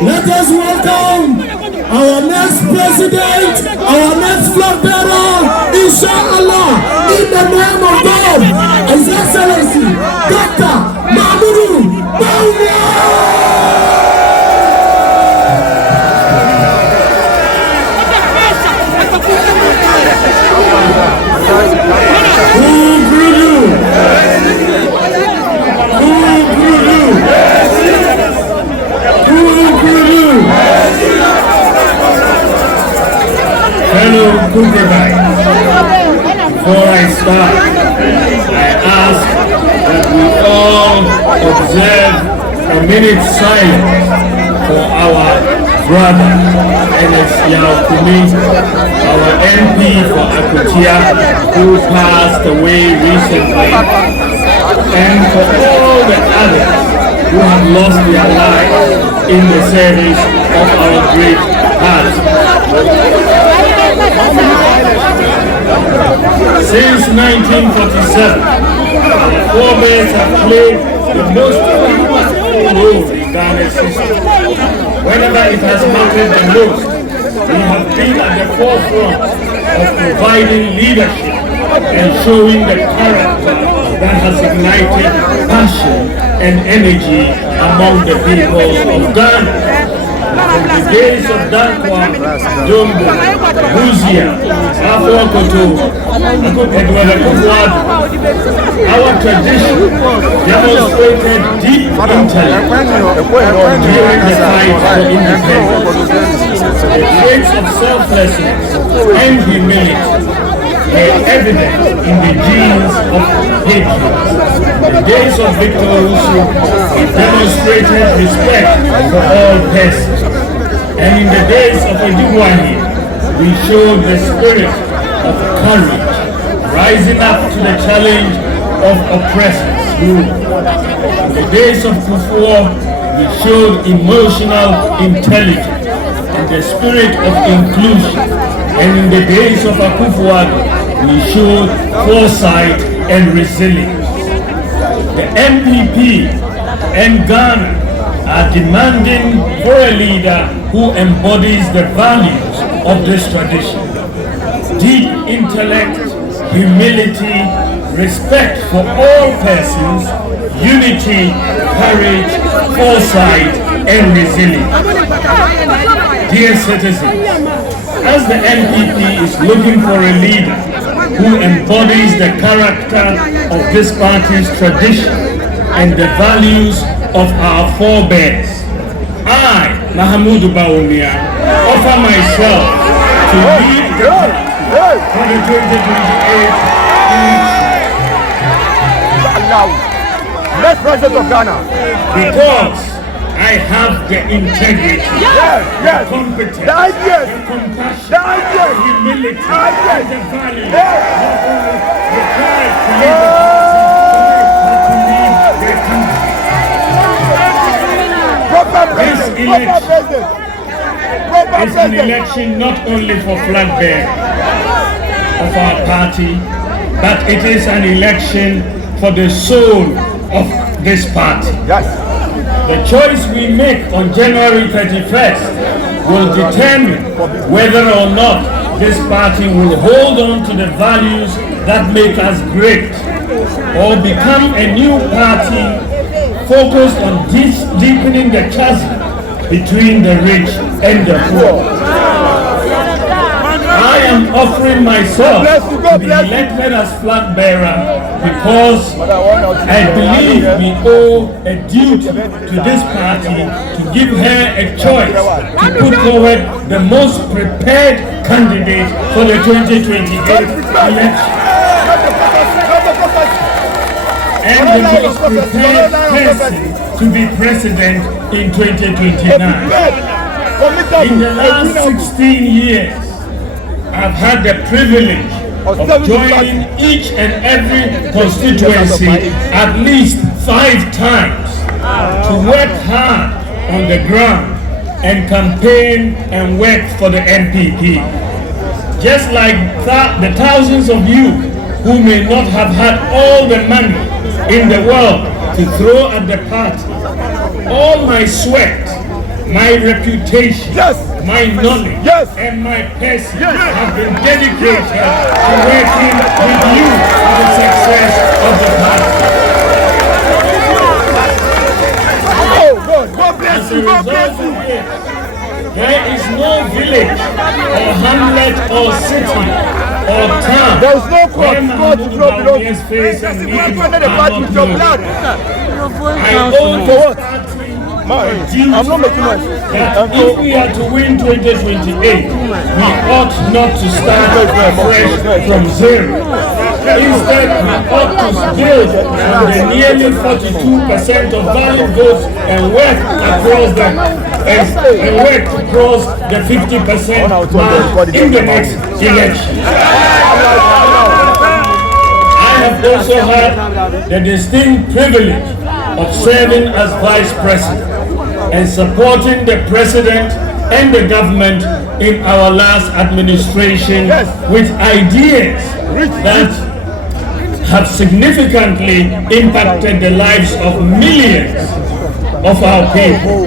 Let us welcome our next president, our next flag bearer, inshallah, in the name of God, His Excellency, Dr. Bawumia. Hello, Kukubai. Before I start, I ask that we all observe a minute silence for our brother, Enes Yaokumi, our MP for Akutia, who passed away recently, and for all the others who have lost their lives in the service of our great party. Since 1947, our forebears have played the most important role in Ghana's history. Whenever it has mattered the most, we have been at the forefront of providing leadership and showing the character that has ignited passion and energy among the people of Ghana. From the days of Dankwa, Jumbo, Buzia, Afokoto, Edward Akufuado, our tradition demonstrated deep intellect during the fight for independence. The traits of selflessness and humility were evident in the genes of patriots. In the days of Victor Usu, he demonstrated respect for all persons. And in the days of Ojibwahi, we showed the spirit of courage, rising up to the challenge of oppressors. In the days of Kufuor, we showed emotional intelligence and the spirit of inclusion. And in the days of Akufuado, we showed foresight and resilience. The NPP and Ghana are demanding for a leader who embodies the values of this tradition. Deep intellect, humility, respect for all persons, unity, courage, foresight, and resilience. Dear citizens, as the NPP is looking for a leader who embodies the character of this party's tradition and the values of our forebears, I, Mahamudu Bawumia, offer myself to lead the party for the 2028 election. Next president of Ghana. Because I have the integrity, the competence, the compassion, the humility, and the value required to lead the country. This election is an election not only for flag bearer of our party, but it is an election for the soul of this party. The choice we make on January 31st will determine whether or not this party will hold on to the values that make us great, or become a new party focused on deepening the chasm between the rich and the poor. I am offering myself to be elected as flag bearer because I believe we owe a duty to this party to give her a choice to put forward the most prepared candidate for the 2028 election. And the most prepared person to be president in 2029. In the last 16 years, I've had the privilege of joining each and every constituency at least 5 times to work hard on the ground and campaign and work for the NPP. Just like the thousands of you who may not have had all the money in the world to throw at the party, all my sweat my reputation, my knowledge, and my person have been dedicated to working with you for the success of the party. As a result of this, there is no village or hamlet or city or town where Mahmoud Bawumia's face and name are not known. I owe this party I'm not making noise. that if we are to win 2028, we ought not to start fresh from zero. Instead, we ought to build on the nearly 42% of valid votes and work to cross the 50% mark in the next election. I have also had the distinct privilege of serving as vice president and supporting the president and the government in our last administration with ideas that have significantly impacted the lives of millions of our people.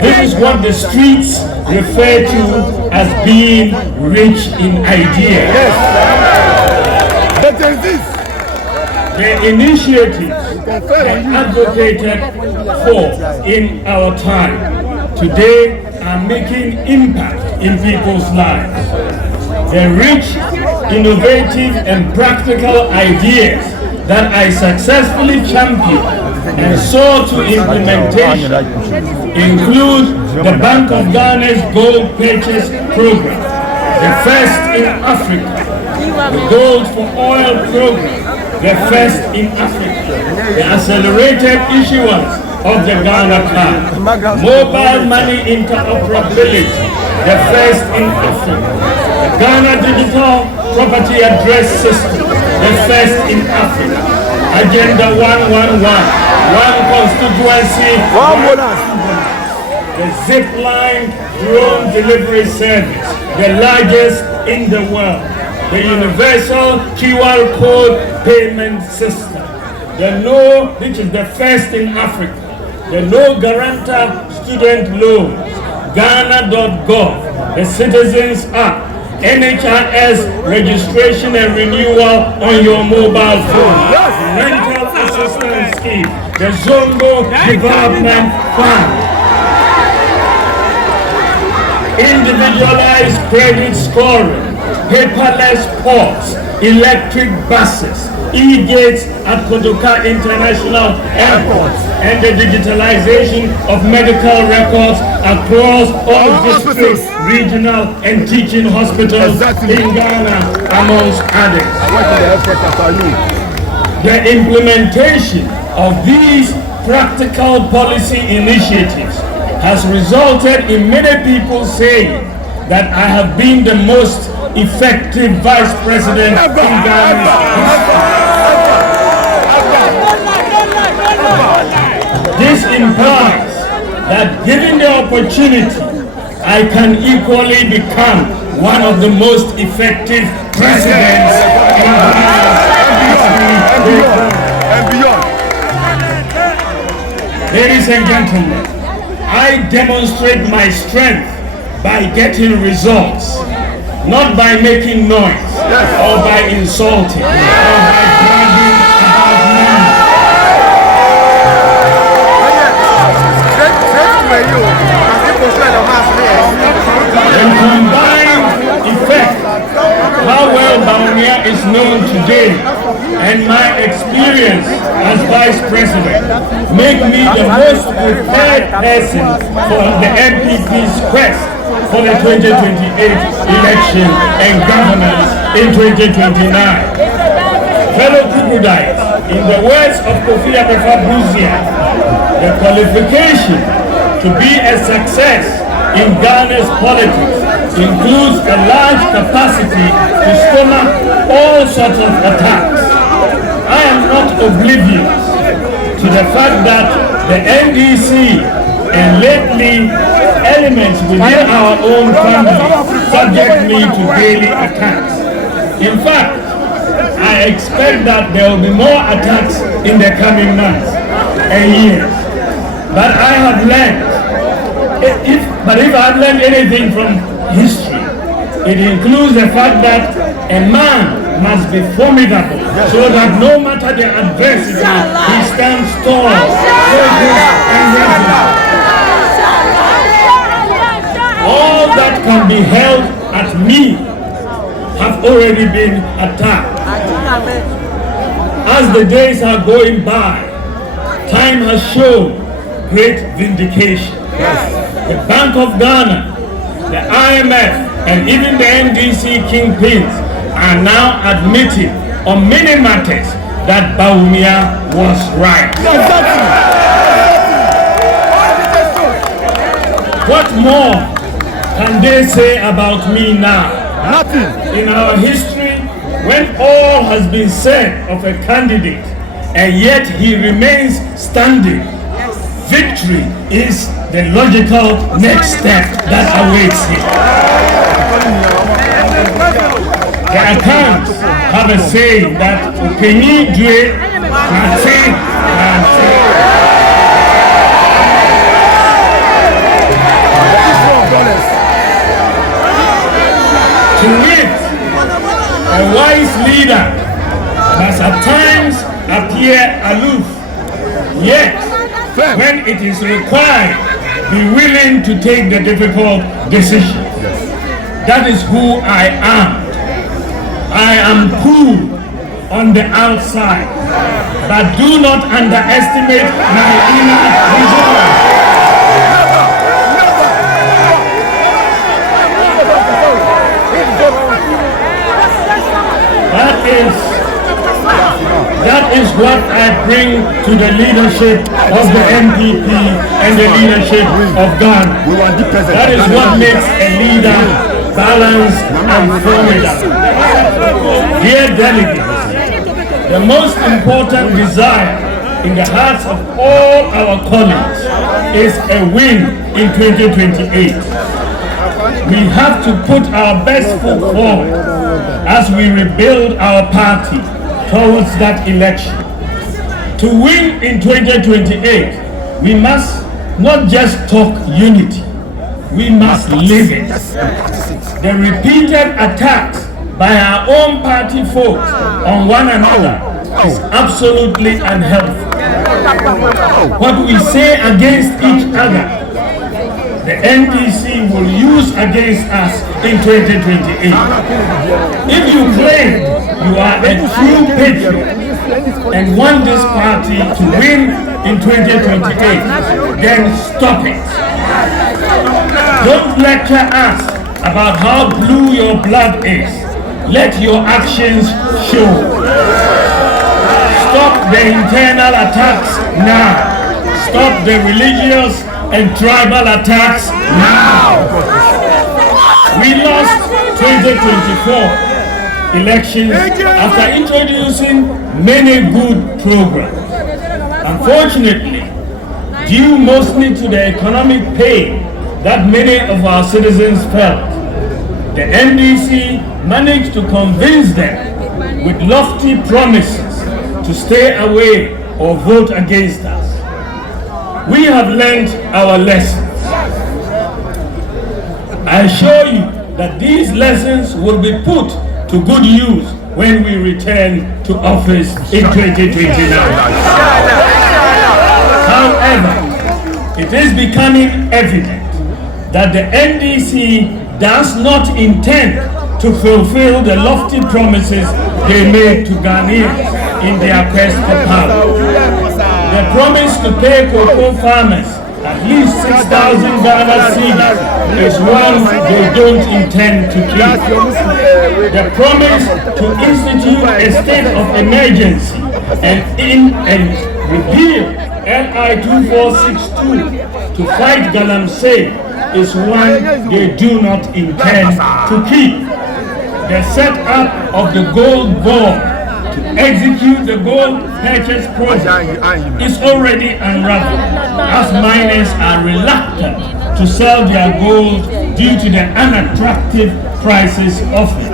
This is what the streets refer to as being rich in ideas. The initiatives I advocated for in our time today are making impact in people's lives. The rich, innovative, and practical ideas that I successfully championed and saw to implementation include the Bank of Ghana's Gold Purchase Program, the first in Africa, the Gold for Oil Program, the first in Africa, the accelerated issuance of the Ghana card, mobile money interoperability, the first in Africa, the Ghana Digital Property Address System, the first in Africa, Agenda 111, one constituency, the zipline drone delivery service, the largest in the world, the universal QR code payment system, which is the first in Africa, the no guarantor student loans, Ghana.gov, the Citizens App, NHIS registration and renewal on your mobile phone, rental assistance scheme, the Zongo Development Fund, individualized credit scoring, paperless ports, electric buses, e-gates at Kotoka International Airport, and the digitalization of medical records across all districts, regional and teaching hospitals in Ghana, amongst others. The implementation of these practical policy initiatives has resulted in many people saying that I have been the most effective vice president in Ghana's history. This implies that given the opportunity, I can equally become one of the most effective presidents in Ghana's history and beyond. Ladies and gentlemen, I demonstrate my strength by getting results, not by making noise or by insulting or by bragging about numbers. The combined effect, how well Bawumia is known today, and my experience as vice president make me the most prepared person for the NPP's quest for the 2028 election and governance in 2029. Fellow Kukudites, in the words of Kofi Abefabuzia, the qualification to be a success in Ghana's politics includes a large capacity to stomach all sorts of attacks. I am not oblivious to the fact that the NDC and lately elements within our own family subject me to daily attacks. In fact, I expect that there will be more attacks in the coming months and years. But I have learned But if I've learned anything from history, it includes the fact that a man must be formidable so that no matter the adversity, he stands tall, focused, and resolute. All that can be held at me have already been attacked. As the days are going by, time has shown great vindication. The Bank of Ghana, the IMF, and even the NDC kingpins are now admitting on many matters that Bawumia was right. What more can they say about me now? Nothing. In our history, when all has been said of a candidate and yet he remains standing, victory is the logical next step that awaits him. The accounts have a saying that Penny Due can say. To wit, a wise leader must at times appear aloof, yet when it is required, be willing to take the difficult decision. That is who I am. I am cool on the outside, but do not underestimate my inner resolve. That is what I bring to the leadership of the NPP and the leadership of Ghana. That is what makes a leader balanced and formidable. Dear delegates, the most important desire in the hearts of all our colleagues is a win in 2028. We have to put our best foot forward as we rebuild our party towards that election. To win in 2028, we must not just talk unity, we must live it. The repeated attacks by our own party folks on one another is absolutely unhelpful. What we say against each other, the NDC will use against us in 2028. If you claim you are a true patriot and want this party to win in 2028, then stop it. Don't lecture us about how blue your blood is. Let your actions show. Stop the internal attacks now. Stop the religious and tribal attacks now. We lost 2024 elections after introducing many good programs. Unfortunately, due mostly to the economic pain that many of our citizens felt, the NDC managed to convince them with lofty promises to stay away or vote against us. We have learned our lessons. I assure you that these lessons will be put to good use when we return to office in 2029. However, it is becoming evident that the NDC does not intend to fulfill the lofty promises they made to Ghanaians in their quest for power. The promise to pay cocoa farmers at least 6,000 Ghana cedis is one they don't intend to keep. The promise to institute a state of emergency and repeal LI 2462 to fight galamsey is one they do not intend to keep. The setup of the gold board to execute the gold purchase project is already unraveled, as miners are reluctant to sell their gold due to the unattractive prices offered.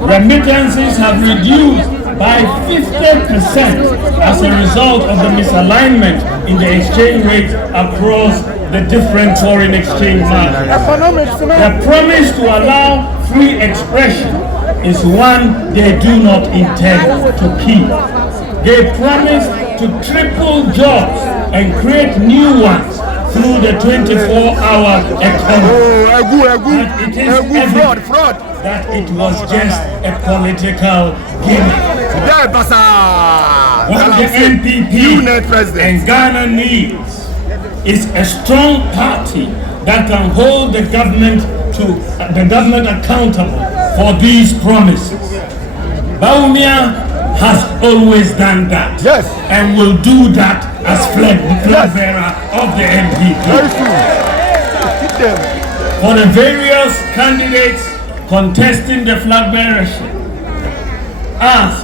Remittances have reduced by 50% as a result of the misalignment in the exchange rate across the different foreign exchange markets. The promise to allow free expression is one they do not intend to keep. They promise to triple jobs and create new ones through the 24-hour economy. But it is evident that it was just a political gimmick. What the NPP and Ghana needs is a strong party that can hold the government accountable for these promises. Bawumia has always done that, yes, and will do that as flag bearer of the NPP. For the various candidates contesting the flag bearership, as